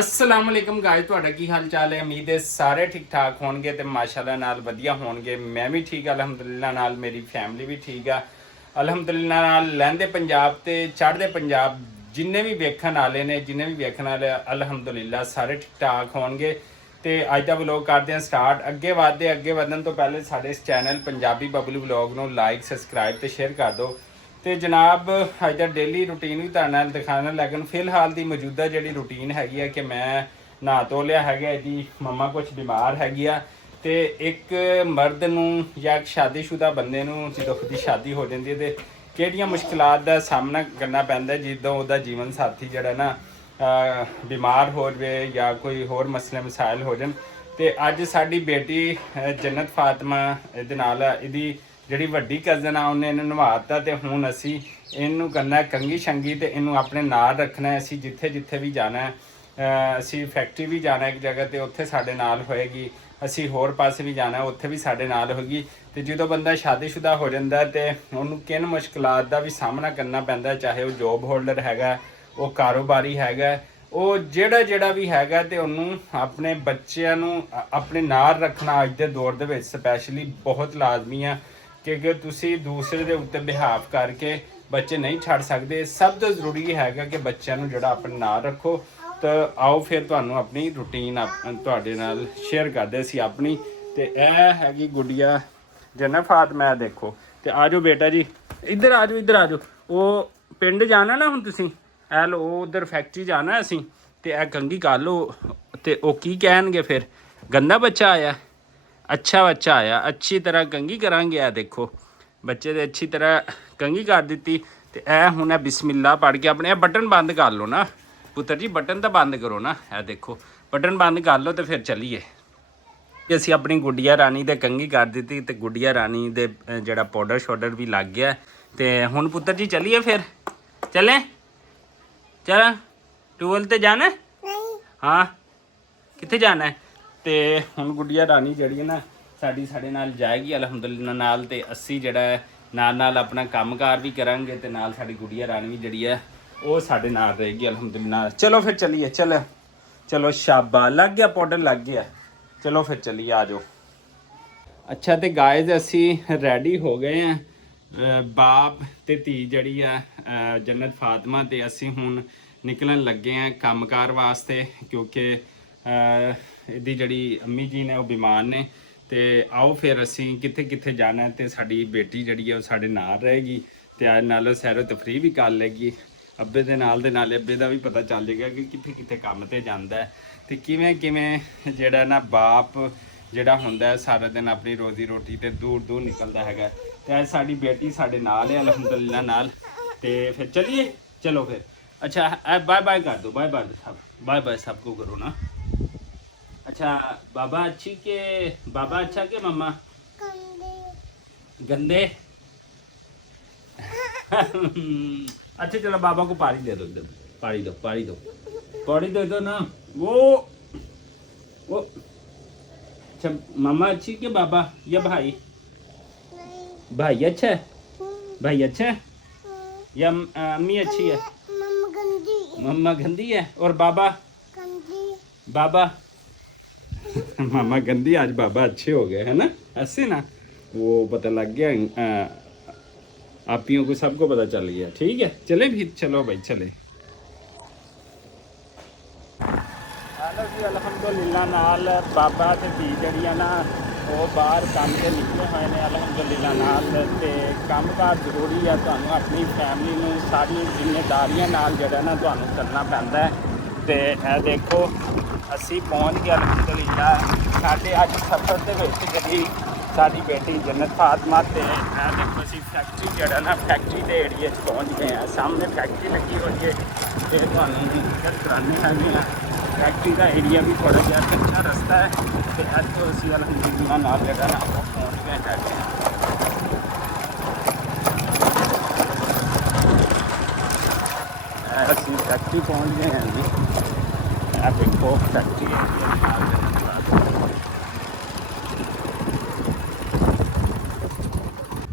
अस्सलाम वालेकुम गाइस, ਤੁਹਾਡਾ ਕੀ ਹਾਲ ਚਾਲ ਹੈ। ਉਮੀਦ ਹੈ ਸਾਰੇ ਠੀਕ ਠਾਕ ਹੋਣਗੇ ਤੇ ਮਾਸ਼ਾਅੱਲਾ ਨਾਲ ਵਧੀਆ ਹੋਣਗੇ। ਮੈਂ ਵੀ ਠੀਕ ਆ ਅਲਹਮਦੁਲਿਲਾ, ਨਾਲ ਮੇਰੀ ਫੈਮਿਲੀ ਵੀ ਠੀਕ ਆ ਅਲਹਮਦੁਲਿਲਾ। ਨਾਲ ਲਹਿੰਦੇ ਪੰਜਾਬ ਤੇ ਚੜ੍ਹਦੇ ਪੰਜਾਬ ਜਿੰਨੇ ਵੀ ਵੇਖਣ ਵਾਲੇ ਨੇ, ਜਿੰਨੇ ਵੀ ਵੇਖਣ ਵਾਲੇ ਅਲਹਮਦੁਲਿਲਾ ਸਾਰੇ ਠੀਕ ਠਾਕ ਹੋਣਗੇ। ਤੇ ਅੱਜ ਦਾ ਵਲੌਗ ਕਰਦੇ ਹਾਂ ਸਟਾਰਟ। ਅੱਗੇ ਵਧਣ ਤੋਂ ਪਹਿਲੇ ਸਾਡੇ ਇਸ ਚੈਨਲ ਪੰਜਾਬੀ ਬਬਲੂ ਵਲੌਗ ਨੂੰ ਲਾਈਕ ਸਬਸਕ੍ਰਾਈਬ ਤੇ ਸ਼ੇਅਰ ਕਰ ਦਿਓ। ਤੇ ਜਨਾਬ ਅੱਜ ਦਾ ਡੇਲੀ ਰੂਟੀਨ ਵੀ ਤੁਹਾਡੇ ਨਾਲ ਦਿਖਾਉਣ ਲੱਗਣ। ਫਿਲਹਾਲ ਦੀ ਮੌਜੂਦਾ ਜਿਹੜੀ ਰੂਟੀਨ ਹੈਗੀ ਆ ਕਿ ਮੈਂ ਨਹਾ ਧੋ ਲਿਆ ਹੈਗਾ, ਇਹਦੀ ਮੰਮਾ ਕੁਝ ਬਿਮਾਰ ਹੈਗੀ ਆ। ਤੇ ਇੱਕ ਮਰਦ ਨੂੰ ਜਾਂ ਇੱਕ ਸ਼ਾਦੀशुदा ਬੰਦੇ ਨੂੰ ਜਦੋਂ ਉਹਦੀ ਸ਼ਾਦੀ ਹੋ ਜਾਂਦੀ ਹੈ ਤੇ ਕਿਹੜੀਆਂ ਮੁਸ਼ਕਿਲਾਤ ਦਾ ਸਾਹਮਣਾ ਕਰਨਾ ਪੈਂਦਾ ਜਦੋਂ ਉਹਦਾ ਜੀਵਨ ਸਾਥੀ ਜਿਹੜਾ ਨਾ ਬਿਮਾਰ ਹੋ ਜਾਵੇ ਜਾਂ ਕੋਈ ਹੋਰ ਮਸਲੇ ਮਸਾਇਲ ਹੋ ਜਾਣ। ਤੇ ਅੱਜ ਸਾਡੀ ਬੇਟੀ ਜੰਨਤ ਫਾਤਮਾ ਇਹਦੇ ਨਾਲ ਇਹਦੀ ਜਿਹੜੀ ਵੱਡੀ ਕਜ਼ਨ ਆ ਉਹਨੇ ਇਹਨੂੰ ਨਵਾਤਾ ਤੇ ਹੁਣ ਅਸੀਂ ਇਹਨੂੰ ਕਰਨਾ ਕੰਗੀ ਸ਼ੰਗੀ ਤੇ ਇਹਨੂੰ ਆਪਣੇ ਨਾਲ ਰੱਖਣਾ। ਅਸੀਂ ਜਿੱਥੇ ਜਿੱਥੇ ਵੀ ਜਾਣਾ, ਅਸੀਂ ਫੈਕਟਰੀ ਵੀ ਜਾਣਾ ਇੱਕ ਜਗ੍ਹਾ ਤੇ ਉੱਥੇ ਸਾਡੇ ਨਾਲ ਹੋਏਗੀ, ਅਸੀਂ ਹੋਰ ਪਾਸੇ ਵੀ ਜਾਣਾ ਉੱਥੇ ਵੀ ਸਾਡੇ ਨਾਲ ਹੋਏਗੀ। ਤੇ ਜਦੋਂ ਬੰਦਾ ਸ਼ਾਦੀशुदा ਹੋ ਜਾਂਦਾ ਤੇ ਉਹਨੂੰ ਕਿਨ ਮੁਸ਼ਕਲਾਤ ਦਾ ਵੀ ਸਾਹਮਣਾ ਕਰਨਾ ਪੈਂਦਾ, ਚਾਹੇ ਉਹ ਜੋਬ ਹੋਲਡਰ ਹੈਗਾ, ਉਹ ਕਾਰੋਬਾਰੀ ਹੈਗਾ, ਉਹ ਜਿਹੜਾ ਵੀ ਹੈਗਾ। ਤੇ ਉਹਨੂੰ ਆਪਣੇ ਬੱਚਿਆਂ ਨੂੰ ਆਪਣੇ ਨਾਲ ਰੱਖਣਾ ਅੱਜ ਦੇ ਦੌਰ ਦੇ ਵਿੱਚ ਸਪੈਸ਼ਲੀ ਬਹੁਤ ਲਾਜ਼ਮੀ ਆ ਕਿ ਤੁਸੀਂ ਦੂਸਰੇ ਦੇ ਉੱਤੇ ਬਿਹਾਵ ਕਰਕੇ ਬੱਚੇ ਨਹੀਂ ਛੱਡ ਸਕਦੇ। ਸਭ ਤੋਂ ਜ਼ਰੂਰੀ ਹੈਗਾ ਕਿ ਬੱਚਿਆਂ ਨੂੰ ਜਿਹੜਾ ਆਪਣੇ ਨਾਲ ਰੱਖੋ। ਤਾਂ ਆਓ ਫਿਰ ਤੁਹਾਨੂੰ ਆਪਣੀ ਰੂਟੀਨ ਤੁਹਾਡੇ ਨਾਲ ਸ਼ੇਅਰ ਕਰਦੇ ਅਸੀਂ ਆਪਣੀ। ਤੇ ਇਹ ਹੈਗੀ ਗੁੱਡੀਆ ਜੰਨਤ ਫਾਤਮਾ, ਦੇਖੋ। ਤੇ ਆ ਜਾਓ ਬੇਟਾ ਜੀ, ਇੱਧਰ ਆ ਜਾਓ। ਉਹ ਪਿੰਡ ਜਾਣਾ ਨਾ ਹੁਣ ਤੁਸੀਂ, ਐ ਲੋ ਉਧਰ ਫੈਕਟਰੀ ਜਾਣਾ ਅਸੀਂ, ਤੇ ਇਹ ਕੰਗੀ ਕਰ ਲਓ। ਤੇ ਉਹ ਕੀ ਕਹਿਣਗੇ ਫਿਰ, ਗੰਦਾ ਬੱਚਾ ਆਇਆ, ਅੱਛਾ ਬੱਚਾ ਆਇਆ, ਅੱਛੀ ਤਰ੍ਹਾਂ ਕੰਗੀ ਕਰਾਂਗੇ। ਆ ਦੇਖੋ ਬੱਚੇ ਦੇ ਅੱਛੀ ਤਰ੍ਹਾਂ ਕੰਗੀ ਕਰ ਦਿੱਤੀ। ਤੇ ਇਹ ਹੁਣ ਬਿਸਮਿਲ੍ਲਾ ਪੜ੍ਹ ਕੇ ਆਪਣੇ ਬਟਨ ਬੰਦ ਕਰ ਲਓ ਨਾ ਪੁੱਤਰ ਜੀ, ਬਟਨ ਤਾਂ ਬੰਦ ਕਰੋ ਨਾ। ਇਹ ਦੇਖੋ ਬਟਨ ਬੰਦ ਕਰ ਲਓ ਤੇ ਫਿਰ ਚੱਲੀਏ। ਅਸੀਂ ਆਪਣੀ ਗੁੱਡੀਆ ਰਾਣੀ ਦੇ ਕੰਗੀ ਕਰ ਦਿੱਤੀ ਤੇ ਗੁੱਡੀਆ ਰਾਣੀ ਦੇ ਜਿਹੜਾ ਪਾਊਡਰ ਸ਼ਾਊਡਰ ਵੀ ਲੱਗ ਗਿਆ। ਤੇ ਹੁਣ ਪੁੱਤਰ ਜੀ ਚੱਲੀਏ ਫਿਰ, ਚੱਲੇ ਚਲ ਟੂਲ ਤੇ ਜਾਣਾ ਨਹੀਂ? ਹਾਂ ਕਿੱਥੇ ਜਾਣਾ ਹੈ? ਤੇ ਹੁਣ ਗੁੱਡੀਆ ਰਾਣੀ ਜਿਹੜੀ ਹੈ ਨਾ ਸਾਡੀ ਸਾਡੇ ਨਾਲ ਜਾਏਗੀ ਅਲਹਮਦੁਲਿਲਾ ਨਾਲ। ਤੇ ਅਸੀਂ ਜਿਹੜਾ ਨਾਲ ਆਪਣਾ ਕੰਮਕਾਰ ਵੀ ਕਰਾਂਗੇ ਤੇ ਨਾਲ ਸਾਡੀ ਗੁੱਡੀਆ ਰਾਣੀ ਵੀ ਜਿਹੜੀ ਹੈ ਉਹ ਸਾਡੇ ਨਾਲ ਰਹੇਗੀ ਅਲਹਮਦੁਲਿਲਾ। ਚਲੋ ਫਿਰ ਚੱਲੀਏ, ਚਲੋ ਸ਼ਾਬਾ ਲੱਗ ਗਿਆ, ਪਾਊਡਰ ਲੱਗ ਗਿਆ। ਚਲੋ ਫਿਰ ਚੱਲੀਏ, ਆ ਜਾਓ। ਅੱਛਾ ਤੇ ਗਾਇਜ਼ ਅਸੀਂ ਰੈਡੀ ਹੋ ਗਏ ਆ, ਬਾਪ ਤੇ ਧੀ ਜਿਹੜੀ ਆ ਜੰਨਤ ਫਾਤਮਾ, ਤੇ ਅਸੀਂ ਹੁਣ ਨਿਕਲਣ ਲੱਗੇ ਆ ਕੰਮਕਾਰ ਵਾਸਤੇ ਕਿਉਂਕਿ ਇਹਦੀ ਜਿਹੜੀ ਅੰਮੀ ਜੀ ਨੇ ਉਹ ਬਿਮਾਰ ਨੇ। ਤੇ ਆਓ ਫਿਰ ਅਸੀਂ ਕਿੱਥੇ ਜਾਣਾ ਤੇ ਸਾਡੀ ਬੇਟੀ ਜਿਹੜੀ ਹੈ ਉਹ ਸਾਡੇ ਨਾਲ ਰਹੇਗੀ ਤੇ ਨਾਲ ਸੈਰੋ ਤਫਰੀਹ ਵੀ ਕਰ ਲੇਗੀ ਅੱਬੇ ਦੇ ਨਾਲ ਅੱਬੇ ਦਾ ਵੀ ਪਤਾ ਚੱਲ ਜਾਏਗਾ ਕਿ ਕਿੱਥੇ ਕੰਮ ਤੇ ਜਾਂਦਾ ਤੇ ਕਿਵੇਂ ਜਿਹੜਾ ਨਾ ਬਾਪ ਜਿਹੜਾ ਹੁੰਦਾ ਸਾਰਾ ਦਿਨ ਆਪਣੀ ਰੋਜ਼ੀ ਰੋਟੀ ਤੇ ਦੂਰ ਨਿਕਲਦਾ ਹੈਗਾ। ਤੇ ਅੱਜ ਸਾਡੀ ਬੇਟੀ ਸਾਡੇ ਨਾਲ ਹੈ ਅਲਹਮਦੁਲਿਲਾ ਨਾਲ। ਤੇ ਫਿਰ ਚਲਿਏ, ਚਲੋ ਫਿਰ। अच्छा बाय कर दो, बाय सबको करो ना। अच्छा बाबा अच्छा के मम्मा गंदे अच्छा चलो बाबा को पानी दे दो, पानी दो ना। वो अच्छा मम्मा अच्छी के बाबा या भाई अच्छा है या अम्मी अच्छी है? मम्मा गंदी है और बाबा मामा गंदी, आज बाबा अच्छे हो गए है ना, ऐसे ना वो पता लग गया, आपियों को सबको पता चल गया। ठीक है चले भी, चलो भाई चले। हेलो जी अलहमदुलिल्लाह नाल बाबा ते धी जड़ियां ना वो बाहर काम से निकले हुए हैं अलहमदुलिल्लाह नाल। ते कामकार जरूरी है, तुहानू अपनी फैमिली नू सारी जिम्मेदारियां नाल जड़ा ना तुहानू करना पैंदा है। ते देखो असी पहुँच गए अलहमदुलिल्लाह साढ़े अज सफर दे विच जी साडी बेटी जन्नत फातमा। ते देखो असी फैक्ट्री जड़ा ना फैक्ट्री के एरिए पहुँच गए हैं, सामने फैक्ट्री लगी हुई है। तो तुहानू विजिट कराने हैं। फैक्ट्री का एरिया भी थोड़ा जिहा कच्चा रस्ता है। तो इतों असी अलहमदुलिल्लाह नाल जड़ा ना वो पहुँच गए हैं। असी फैक्ट्री पहुँच गए हैं जी, देखो फैक्ट्री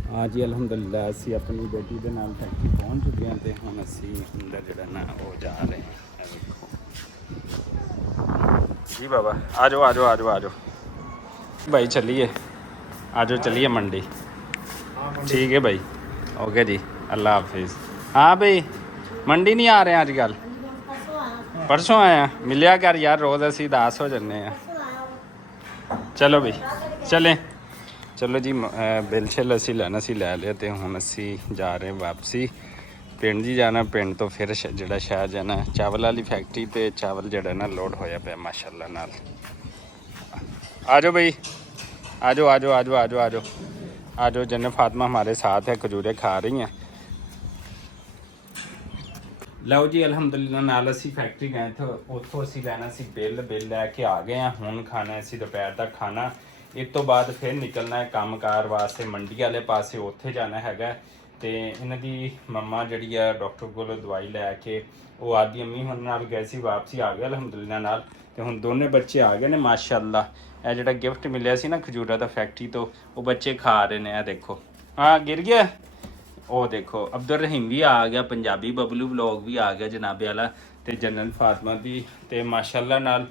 हाँ जी अलहमदुलिल्लाह असी अपनी बेटी के नाल फैक्ट्री पहुँच चुके हैं। तो हम असी अंदर जड़ा ना वो जा रहे हैं। देखो जी बाबा आ जाओ आ जाओ आ जाओ आ जाओ भाई, चलिए आ जाओ, चलिए मंडी। ठीक है भाई, ओके जी, अल्लाह हाफिज़। हाँ भाई, मंडी नहीं आ रहे हैं अजकल? परसों आए हैं, मिलिया कर यार, रोज़ असी उदास हो जाने हैं। चलो भाई चलें, चलो जी। बिल छिल असी लैना सी लै लिया, तो हुण असी जा रहे हैं वापसी। पिंड जी जाना, पिंड तो फिर जिहड़ा शहर जाना चावल वाली फैक्ट्री, तो चावल जिहड़ा ना लोड होया पिया माशाअल्लाह नाल। आ जाओ भाई, आ जाओ आ जाओ आ जाओ आ जाओ आ जाओ आ जाओ। जन्नत फातिमा हमारे साथ है, खजूरें खा रही हैं। ਲਓ ਜੀ ਅਲਹਮਦੁਲਿਲਾ, ਨਾਲ ਅਸੀਂ ਫੈਕਟਰੀ ਗਏ थे, ਉੱਥੋਂ ਅਸੀਂ ਲੈਣਾ ਸੀ ਬਿੱਲ ਲੈ ਕੇ ਆ ਗਏ ਆ। ਹੁਣ ਖਾਣਾ ਅਸੀਂ ਦੁਪਹਿਰ ਦਾ ਖਾਣਾ। ਇਸ ਤੋਂ ਬਾਅਦ ਫਿਰ ਨਿਕਲਣਾ ਹੈ ਕੰਮਕਾਰ ਵਾਸਤੇ ਮੰਡੀ ਵਾਲੇ ਪਾਸੇ, ਉੱਥੇ ਜਾਣਾ ਹੈਗਾ। ਤੇ ਇਹਨਾਂ ਦੀ ਮੰਮਾ ਜਿਹੜੀ ਆ ਡਾਕਟਰ ਕੋਲੋਂ ਦਵਾਈ ਲੈ ਕੇ ਉਹ ਆਦੀ ਅੰਮੀ ਹੁਣ ਨਾਲ ਗਏ ਸੀ, ਵਾਪਸੀ ਆ ਗਿਆ ਅਲਹਮਦੁਲਿਲਾ ਨਾਲ। ਤੇ ਹੁਣ ਦੋਨੇ ਬੱਚੇ ਆ ਗਏ ਨੇ ਮਾਸ਼ਾਅੱਲਾ। ਇਹ ਜਿਹੜਾ ਗਿਫਟ ਮਿਲਿਆ ਸੀ ਨਾ ਖਜੂਰਾ ਦਾ ਫੈਕਟਰੀ ਤੋਂ, ਉਹ ਬੱਚੇ ਖਾ ਰਹੇ ਨੇ। ਇਹ ਦੇਖੋ, ਹਾਂ ਗਿਰ ਗਿਆ। ਉਹ ਦੇਖੋ ਅਬਦੁਲ ਰਹੀਮ ਵੀ ਆ ਗਿਆ, ਪੰਜਾਬੀ ਬਬਲੂ ਵਲੌਗ ਵੀ ਆ ਗਿਆ ਜਨਾਬੇ ਵਾਲਾ, ਤੇ ਜੰਨਤ ਫਾਤਮਾ ਦੀ। ਤੇ ਮਾਸ਼ਾਅੱਲਾ ਨਾਲ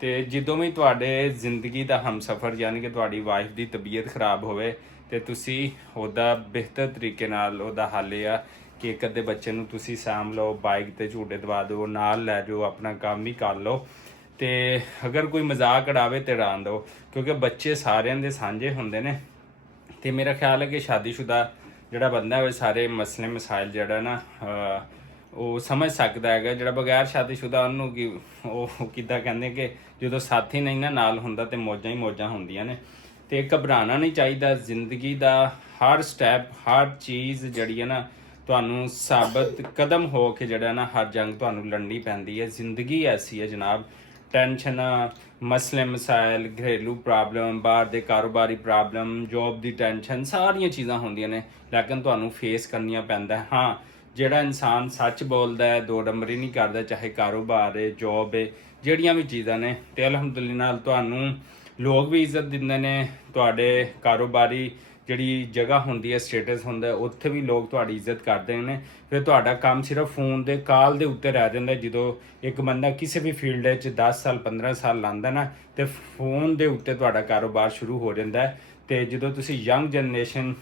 ਤੇ ਜਦੋਂ ਵੀ ਤੁਹਾਡੇ ਜ਼ਿੰਦਗੀ ਦਾ ਹਮਸਫਰ ਯਾਨੀ ਕਿ ਤੁਹਾਡੀ ਵਾਈਫ ਦੀ ਤਬੀਅਤ ਖਰਾਬ ਹੋਵੇ, ਤੇ ਤੁਸੀਂ ਉਹਦਾ ਬਿਹਤਰ ਤਰੀਕੇ ਨਾਲ ਉਹਦਾ ਹੱਲ ਇਹ ਆ ਕਿ ਇੱਕ ਅੱਧੇ ਬੱਚੇ ਨੂੰ ਤੁਸੀਂ ਸਾਂਭ ਲਓ, ਬਾਈਕ ਤੇ ਝੂਟੇ ਦਵਾ ਦਿਓ, ਨਾਲ ਲੈ ਜਾਓ, ਆਪਣਾ ਕੰਮ ਵੀ ਕਰ ਲਓ। ਤੇ ਅਗਰ ਕੋਈ ਮਜ਼ਾਕ ਉਡਾਵੇ ਤੇ ਉਡਾਉਣ ਦਿਓ, ਕਿਉਂਕਿ ਬੱਚੇ ਸਾਰਿਆਂ ਦੇ ਸਾਂਝੇ ਹੁੰਦੇ ਨੇ। ਤੇ ਮੇਰਾ ਖਿਆਲ ਹੈ ਕਿ ਸ਼ਾਦੀशुदा ਜਿਹੜਾ ਬੰਦਾ ਹੋਵੇ ਸਾਰੇ ਮਸਲੇ ਮਸਾਇਲ ਜਿਹੜਾ ਨਾ ਉਹ ਸਮਝ ਸਕਦਾ ਹੈਗਾ। ਜਿਹੜਾ ਬਗੈਰ ਸ਼ਾਦੀशुदा ਉਹਨੂੰ ਕੀ ਉਹ ਕਿੱਦਾਂ ਕਹਿੰਦੇ ਕਿ ਜਦੋਂ ਸਾਥੀ ਨਹੀਂ ਨਾ ਨਾਲ ਹੁੰਦਾ ਤੇ ਮੌਜਾਂ ਹੀ ਮੌਜਾਂ ਹੁੰਦੀਆਂ ਨੇ। ਤੇ ਘਬਰਾਉਣਾ ਨਹੀਂ ਚਾਹੀਦਾ। ਜ਼ਿੰਦਗੀ ਦਾ ਹਰ ਸਟੈਪ, ਹਰ ਚੀਜ਼ ਜਿਹੜੀ ਹੈ ਨਾ ਤੁਹਾਨੂੰ ਸਾਬਤ ਕਦਮ ਹੋ ਕੇ ਜਿਹੜਾ ਨਾ ਹਰ ਜੰਗ ਤੁਹਾਨੂੰ ਲੜਨੀ ਪੈਂਦੀ ਹੈ। ਜ਼ਿੰਦਗੀ ਐਸੀ ਹੈ ਜਨਾਬ, ਟੈਨਸ਼ਨ, ਮਸਲੇ ਮਸਾਇਲ, ਘਰੇਲੂ ਪ੍ਰੋਬਲਮ, ਬਾਹਰ ਦੇ ਕਾਰੋਬਾਰੀ ਪ੍ਰੋਬਲਮ, ਜੋਬ ਦੀ ਟੈਨਸ਼ਨ, ਸਾਰੀਆਂ ਚੀਜ਼ਾਂ ਹੁੰਦੀਆਂ ਨੇ, ਲੇਕਿਨ ਤੁਹਾਨੂੰ ਫੇਸ ਕਰਨੀਆਂ ਪੈਂਦਾ। ਹਾਂ, ਜਿਹੜਾ ਇਨਸਾਨ ਸੱਚ ਬੋਲਦਾ ਹੈ, ਦੋ ਨੰਬਰੀ ਨਹੀਂ ਕਰਦਾ, ਚਾਹੇ ਕਾਰੋਬਾਰ ਹੈ, ਜੋਬ ਹੈ, ਜਿਹੜੀਆਂ ਵੀ ਚੀਜ਼ਾਂ ਨੇ, ਤੇ ਅਲਹਮਦੁਲਿਲਾ ਨਾਲ ਤੁਹਾਨੂੰ ਲੋਕ ਵੀ ਇੱਜ਼ਤ ਦਿੰਦੇ ਨੇ। ਤੁਹਾਡੇ ਕਾਰੋਬਾਰੀ ਜਿਹੜੀ ਜਗ੍ਹਾ ਹੁੰਦੀ ਹੈ, ਸਟੇਟਸ ਹੁੰਦਾ, ਉੱਥੇ ਵੀ ਲੋਕ ਤੁਹਾਡੀ ਇੱਜ਼ਤ ਕਰਦੇ ਨੇ। ਫਿਰ ਤੁਹਾਡਾ ਕੰਮ ਸਿਰਫ ਫੋਨ ਦੇ ਕਾਲ ਦੇ ਉੱਤੇ ਰਹਿ ਜਾਂਦਾ। ਜਦੋਂ ਇੱਕ ਬੰਦਾ ਕਿਸੇ ਵੀ ਫੀਲਡ ਵਿੱਚ 10 ਸਾਲ 15 ਸਾਲ ਲਾਉਂਦਾ ਨਾ, ਤੇ ਫੋਨ ਦੇ ਉੱਤੇ ਤੁਹਾਡਾ ਕਾਰੋਬਾਰ ਸ਼ੁਰੂ ਹੋ ਜਾਂਦਾ। ਤੇ ਜਦੋਂ ਤੁਸੀਂ ਯੰਗ ਜਨਰੇਸ਼ਨ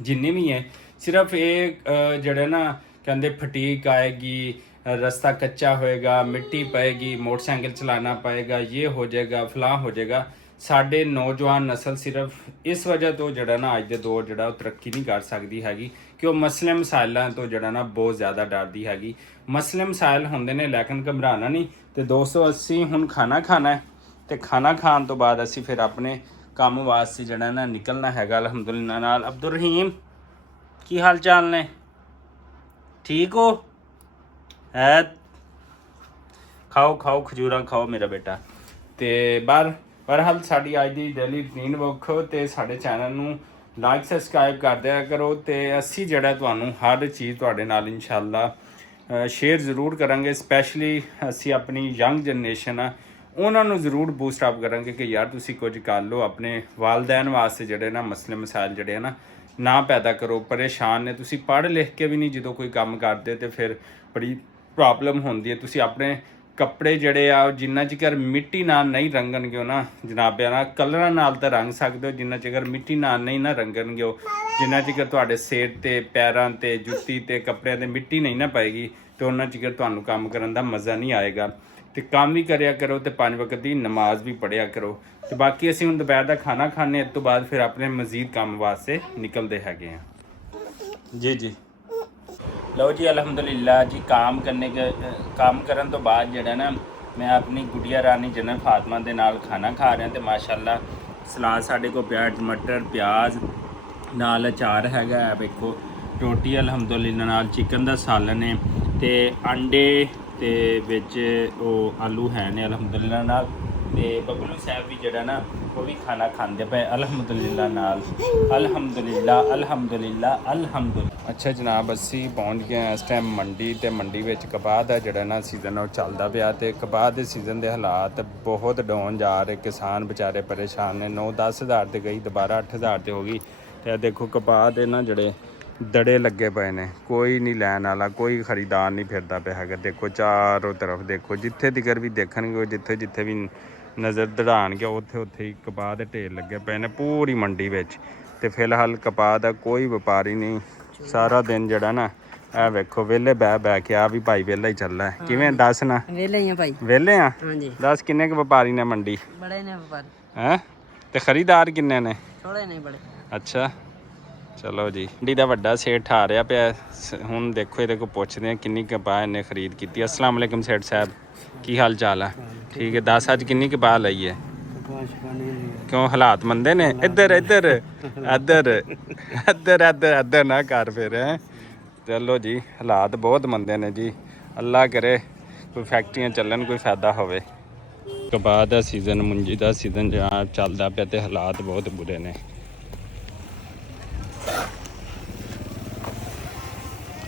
ਜਿੰਨੀ ਵੀ ਹੈ, ਸਿਰਫ ਇਹ ਜਿਹੜਾ ਨਾ ਕਹਿੰਦੇ ਫਟੀਕ ਆਏਗੀ, ਰਸਤਾ ਕੱਚਾ ਹੋਏਗਾ, ਮਿੱਟੀ ਪਏਗੀ, ਮੋਟਰਸਾਈਕਲ ਚਲਾਉਣਾ ਪਏਗਾ, ਇਹ ਹੋ ਜਾਏਗਾ, ਫਲਾਂ ਹੋ ਜਾਏਗਾ। ਸਾਡੇ ਨੌਜਵਾਨ ਨਸਲ ਸਿਰਫ ਇਸ ਵਜ੍ਹਾ ਤੋਂ ਜਿਹੜਾ ਨਾ ਅੱਜ ਦੇ ਦੌਰ ਜਿਹੜਾ ਉਹ ਤਰੱਕੀ ਨਹੀਂ ਕਰ ਸਕਦੀ ਹੈਗੀ ਕਿ ਉਹ ਮਸਲੇ ਮਸਾਇਲਾਂ ਤੋਂ ਜਿਹੜਾ ਨਾ ਬਹੁਤ ਜ਼ਿਆਦਾ ਡਰਦੀ ਹੈਗੀ। ਮਸਲੇ ਮਸਾਇਲ ਹੁੰਦੇ ਨੇ ਲੇਕਿਨ ਘਬਰਾਉਣਾ ਨਹੀਂ। ਤੇ ਦੋਸਤੋ ਅਸੀਂ ਹੁਣ ਖਾਣਾ ਖਾਣਾ ਹੈ, ਤੇ ਖਾਣਾ ਖਾਣ ਤੋਂ ਬਾਅਦ ਅਸੀਂ ਫਿਰ ਆਪਣੇ ਕੰਮ ਵਾਸਤੇ ਜਿਹੜਾ ਨਾ ਨਿਕਲਣਾ ਹੈਗਾ ਅਲਹਮਦੁਲਿਲਾ ਨਾਲ। ਅਬਦੁਲ ਰਹੀਮ ਕੀ ਹਾਲ ਚਾਲ ਨੇ? ਠੀਕ ਹੋ? ਹੈ ਖਾਓ ਖਾਓ ਖਜੂਰਾਂ ਖਾਓ ਮੇਰਾ ਬੇਟਾ। ਤੇ ਬਹਰਹਾਲ ਸਾਡੀ ਅੱਜ ਦੀ ਡੇਲੀ ਰੂਟੀਨ ਵੇਖੋ, ਤੇ ਸਾਡੇ ਚੈਨਲ ਨੂੰ ਲਾਈਕ ਸਬਸਕ੍ਰਾਈਬ ਕਰ ਦਿਆ ਕਰੋ। ਤੇ ਅਸੀਂ ਜਿਹੜਾ ਤੁਹਾਨੂੰ ਹਰ ਚੀਜ਼ ਤੁਹਾਡੇ ਨਾਲ ਇਨਸ਼ਾਅੱਲਾ ਸ਼ੇਅਰ ਜ਼ਰੂਰ ਕਰਾਂਗੇ। ਸਪੈਸ਼ਲੀ ਅਸੀਂ ਆਪਣੀ ਯੰਗ ਜਨਰੇਸ਼ਨ ਆ, ਉਹਨਾਂ ਨੂੰ ਜ਼ਰੂਰ ਬੂਸਟ ਅਪ ਕਰਾਂਗੇ ਕਿ ਯਾਰ ਤੁਸੀਂ ਕੁਝ ਕਰ ਲਓ ਆਪਣੇ ਵਾਲਦੈਨ ਵਾਸਤੇ। ਜਿਹੜੇ ਨਾ ਮਸਲੇ ਮਸਾਇਲ ਜਿਹੜੇ ਨਾ ਪੈਦਾ ਕਰੋ। ਪਰੇਸ਼ਾਨ ਨੇ, ਤੁਸੀਂ ਪੜ੍ਹ ਲਿਖ ਕੇ ਵੀ ਨਹੀਂ ਜਦੋਂ ਕੋਈ ਕੰਮ ਕਰਦੇ ਤੇ ਫਿਰ ਬੜੀ ਪ੍ਰੋਬਲਮ ਹੁੰਦੀ ਹੈ। ਤੁਸੀਂ ਆਪਣੇ ਕੱਪੜੇ ਜਿਹੜੇ ਆ ਜਿੰਨਾ ਚਿਰ ਮਿੱਟੀ ਨਾਲ ਨਹੀਂ ਰੰਗਣਗੇ ਉਹ ਨਾ ਜਨਾਬਿਆਂ ਨਾਲ, ਕਲਰਾਂ ਨਾਲ ਤਾਂ ਰੰਗ ਸਕਦੇ ਹੋ, ਜਿੰਨਾ ਚਿਰ ਮਿੱਟੀ ਨਾਲ ਨਹੀਂ ਨਾ ਰੰਗਣਗੇ ਉਹ, ਜਿੰਨਾ ਚਿਰ ਤੁਹਾਡੇ ਸਿਰ ਤੇ, ਪੈਰਾਂ ਤੇ, ਜੁੱਤੀ ਤੇ, ਕੱਪੜਿਆਂ ਤੇ ਮਿੱਟੀ ਨਹੀਂ ਨਾ ਪਏਗੀ, ਤੇ ਉਹਨਾਂ ਚਿਰ ਤੁਹਾਨੂੰ ਕੰਮ ਕਰਨ ਦਾ ਮਜ਼ਾ ਨਹੀਂ ਆਏਗਾ। ਤੇ ਕੰਮ ਵੀ ਕਰਿਆ ਕਰੋ, ਤੇ 5 ਵਕਤ ਦੀ ਨਮਾਜ਼ ਵੀ ਪੜ੍ਹਿਆ ਕਰੋ। ਤੇ ਬਾਕੀ ਅਸੀਂ ਹੁਣ ਦੁਪਹਿਰ ਦਾ ਖਾਣਾ ਖਾਣੇ, ਇਸ ਤੋਂ ਬਾਅਦ ਫਿਰ ਆਪਣੇ ਮਜ਼ੀਦ ਕੰਮ ਵਾਸਤੇ ਨਿਕਲਦੇ ਹੈਗੇ ਹਾਂ। ਜੀ ਜੀ लो जी अल्हम्दुलिल्लाह जी। काम ਕਰਨ ਤੋਂ ਬਾਅਦ ਜਿਹੜਾ ਨਾ ਮੈਂ ਆਪਣੀ ਗੁੜੀਆ ਰਾਣੀ ਜੰਨਤ ਫਾਤਮਾ ਦੇ ਨਾਲ ਖਾਣਾ ਖਾ ਰਿਹਾ। ਤੇ ਮਾਸ਼ਾਅੱਲਾ ਸਲਾਦ ਸਾਡੇ ਕੋਲ ਪਿਆ, ਟਮਾਟਰ, ਪਿਆਜ਼, ਨਾਲ ਅਚਾਰ ਹੈਗਾ। ਵੇਖੋ ਰੋਟੀ ਅਲਹਮਦੁਲਿल्लाह ਨਾਲ, ਚਿਕਨ ਦਾ ਸਾਲਨ ਹੈ, ਤੇ ਅੰਡੇ, ਤੇ ਵਿੱਚ ਉਹ ਆਲੂ ਹੈ ਨੇ ਅਲਹਮਦੁਲਿल्लाह ਨਾਲ। ਤੇ ਬਬਲੂ ਸਾਹਿਬ ਵੀ ਜਿਹੜਾ ਨਾ ਉਹ ਵੀ ਖਾਣਾ ਖਾਂਦੇ ਪਏ ਅਲਹਮਦੁਲਿल्लाह ਨਾਲ। ਅਲਹਮਦੁਲਿल्लाह। ਅੱਛਾ ਜਨਾਬ, ਅਸੀਂ ਪਹੁੰਚ ਗਏ ਹਾਂ ਇਸ ਟਾਈਮ ਮੰਡੀ। ਤੇ ਮੰਡੀ ਵਿੱਚ ਕਪਾਹ ਦਾ ਜਿਹੜਾ ਨਾ ਸੀਜ਼ਨ ਉਹ ਚੱਲਦਾ ਪਿਆ। ਤੇ ਕਪਾਹ ਦੇ ਸੀਜ਼ਨ ਦੇ ਹਾਲਾਤ ਬਹੁਤ ਡਾਊਨ ਜਾ ਰਹੇ। ਕਿਸਾਨ ਵਿਚਾਰੇ ਪਰੇਸ਼ਾਨ ਨੇ। 9-10 ਹਜ਼ਾਰ ਤੇ ਗਈ, ਦੁਬਾਰਾ 8 ਹਜ਼ਾਰ ਤੇ ਹੋ ਗਈ। ਤੇ ਦੇਖੋ ਕਪਾਹ ਦੇ ਨਾ ਜਿਹੜੇ ਦੜੇ ਲੱਗੇ ਪਏ ਨੇ, ਕੋਈ ਨਹੀਂ ਲੈਣ ਵਾਲਾ, ਕੋਈ ਖਰੀਦਾਰ ਨਹੀਂ ਫਿਰਦਾ ਪਿਆ ਹੈਗਾ। ਦੇਖੋ ਚਾਰੋਂ ਤਰਫ ਦੇਖੋ, ਜਿੱਥੇ ਤਿਕਰ ਵੀ ਦੇਖਣਗੇ, ਜਿੱਥੇ ਜਿੱਥੇ ਵੀ ਨਜ਼ਰ ਦੜਾਣਗੇ ਉੱਥੇ ਉੱਥੇ ਹੀ ਕਪਾਹ ਦੇ ਢੇਰ ਲੱਗੇ ਪਏ ਨੇ ਪੂਰੀ ਮੰਡੀ ਵਿੱਚ। ਤੇ ਫਿਲਹਾਲ ਕਪਾਹ ਦਾ ਕੋਈ ਵਪਾਰੀ ਨਹੀਂ। ਸਾਰਾ ਦਿਨ ਜਿਹੜਾ ਨਾ ਇਹ ਵੇਖੋ ਵਿਹਲੇ ਬਹਿ ਕੇ, ਆ ਵੀ ਭਾਈ ਵਿਹਲਾ ਹੀ ਚੱਲਦਾ ਹੈ। ਕਿਵੇਂ ਦੱਸ ਨਾ? ਵਿਹਲੇ ਹੀ ਆ ਭਾਈ। ਵਿਹਲੇ ਆ? ਹਾਂਜੀ। ਦੱਸ ਕਿੰਨੇ ਕੁ ਵਪਾਰੀ ਨੇ ਮੰਡੀ? ਬੜੇ ਨੇ ਵਪਾਰੀ। ਹੈ ਤੇ ਖਰੀਦਾਰ ਕਿੰਨੇ ਨੇ? ਥੋੜੇ ਨਹੀਂ ਬੜੇ। ਅੱਛਾ ਚਲੋ ਜੀ। ਮੰਡੀ ਦਾ ਵੱਡਾ ਸੇਠ ਆ ਰਿਹਾ ਪਿਆ ਹੁਣ। ਦੇਖੋ ਇਹਦੇ ਕੋਲ ਪੁੱਛਦੇ ਆ ਕਿੰਨੀ ਕਪਾਹ ਇਹਨੇ ਖਰੀਦ ਕੀਤੀ। अस्सलाम वालेकुम ਸੇਠ ਸਾਹਿਬ, ਕੀ ਹਾਲ ਚਾਲ ਹੈ? ਠੀਕ ਹੈ। ਦੱਸ ਅੱਜ ਕਿੰਨੀ ਕਪਾਹ ਲਈ ਹੈ? ਕਿਉਂ ਹਾਲਾਤ ਮੰਦੇ ਨੇ? ਇੱਧਰ ਇੱਧਰ ਇੱਧਰ ਇੱਧਰ ਇੱਧਰ ਇੱਧਰ ਨਾ ਕਰ ਫਿਰ। ਚਲੋ ਜੀ, ਹਾਲਾਤ ਬਹੁਤ ਮੰਦੇ ਨੇ ਜੀ। ਅੱਲਾ ਕਰੇ ਕੋਈ ਫੈਕਟਰੀਆਂ ਚੱਲਣ, ਕੋਈ ਫਾਇਦਾ ਹੋਵੇ। ਕਪਾਹ ਦਾ ਸੀਜ਼ਨ, ਮੁੰਜੀ ਦਾ ਸੀਜ਼ਨ ਜਾਂ ਚੱਲਦਾ ਪਿਆ ਤੇ ਹਾਲਾਤ ਬਹੁਤ ਬੁਰੇ ਨੇ।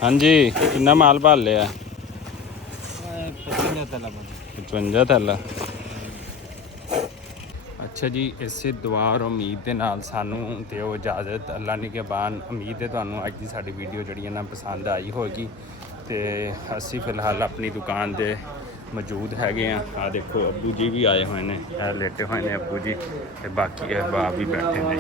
ਹਾਂਜੀ ਕਿੰਨਾ ਮਾਲ ਭਾਲ ਲਿਆ? 55 ਥੈਲਾ। ਅੱਛਾ ਜੀ, ਇਸੇ ਦੁਆ ਔਰ ਉਮੀਦ ਦੇ ਨਾਲ ਸਾਨੂੰ ਦਿਓ ਇਜਾਜ਼ਤ। ਅੱਲਾ ਨਿਗਹਿਬਾਨ। ਉਮੀਦ ਹੈ ਤੁਹਾਨੂੰ ਅੱਜ ਦੀ ਸਾਡੀ ਵੀਡੀਓ ਜਿਹੜੀ ਹੈ ਨਾ ਪਸੰਦ ਆਈ ਹੋਏਗੀ। ਤੇ ਅਸੀਂ ਫਿਲਹਾਲ ਆਪਣੀ ਦੁਕਾਨ ਦੇ ਮੌਜੂਦ ਹੈਗੇ ਆ। ਆ ਦੇਖੋ ਅੱਬੂ ਜੀ ਵੀ ਆਏ ਹੋਏ ਨੇ, ਇਹ ਲੇਟੇ ਹੋਏ ਨੇ ਅੱਬੂ ਜੀ, ਤੇ ਬਾਕੀ ਅਹਿਬਾਬ ਵੀ ਬੈਠੇ ਨੇ।